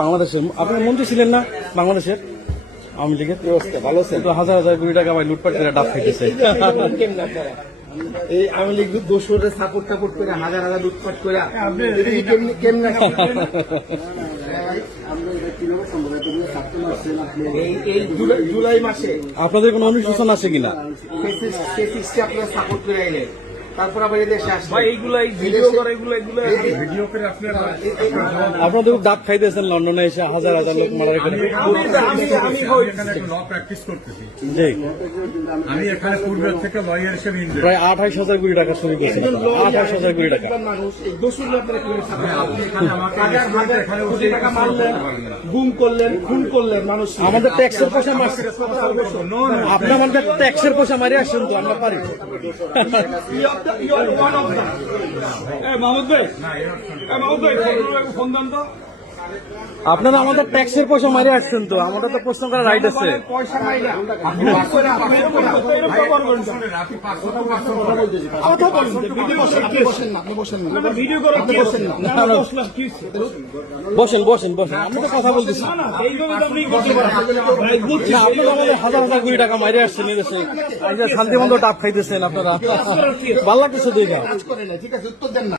বাংলাদেশের আপনি মন্ত্রী ছিলেন না বাংলাদেশের আওয়ামী লীগের ভালো তো হাজার হাজার কোটি টাকা ভাই লুটপাট করে ডাব খাইতেছে। এই আওয়ামী লীগ দোষরে সাপোর্ট টাপোর্ট করে হাজার হাজার লুটপাট করে কেমনে এই জুলাই মাসে আপনাদের কোনো অনুশোচনা আছে কিনা? আপনারা সাপোর্ট করে এলেন, তারপর আবার এদেশে আসবে ভিডিও করে আপনাদের ডাব খাইতেছেন লন্ডনে এসে হাজার হাজার লোক মারা করে। প্র্যাকটিস করতেছি জি আমি এখানে পূর্বের থেকে লয়ার হিসেবে প্রায় 28,000 কোটি টাকা চুরি করছেন। 28,000 কোটি টাকা মানুষ এই দোষরে আপনারা কিভাবে আপনি এখানে আমাকে এখানে কোটি টাকা মারলেন, গুম করলেন, খুন করলেন মানুষ। আমাদের ট্যাক্সের পয়সা মারছে, আপনি আমাদের ট্যাক্সের পয়সা মারি আসছেন তো আমরা পারি। আপনারা আমাদের ট্যাক্সের পয়সা মারি আসছেন তো, আমাদের তো প্রশ্ন করার রাইট আছে। বসেন বসেন বসেন, আমি তো কথা বলতেছি। আপনারা আমাদের হাজার হাজার কোটি টাকা মারি আসছেন এদেশে, শান্তিমন্দ ডাব খাইতেছেন আপনারা, ভালো লাগতেছে দেখা। ঠিক আছে, উত্তর দেন না।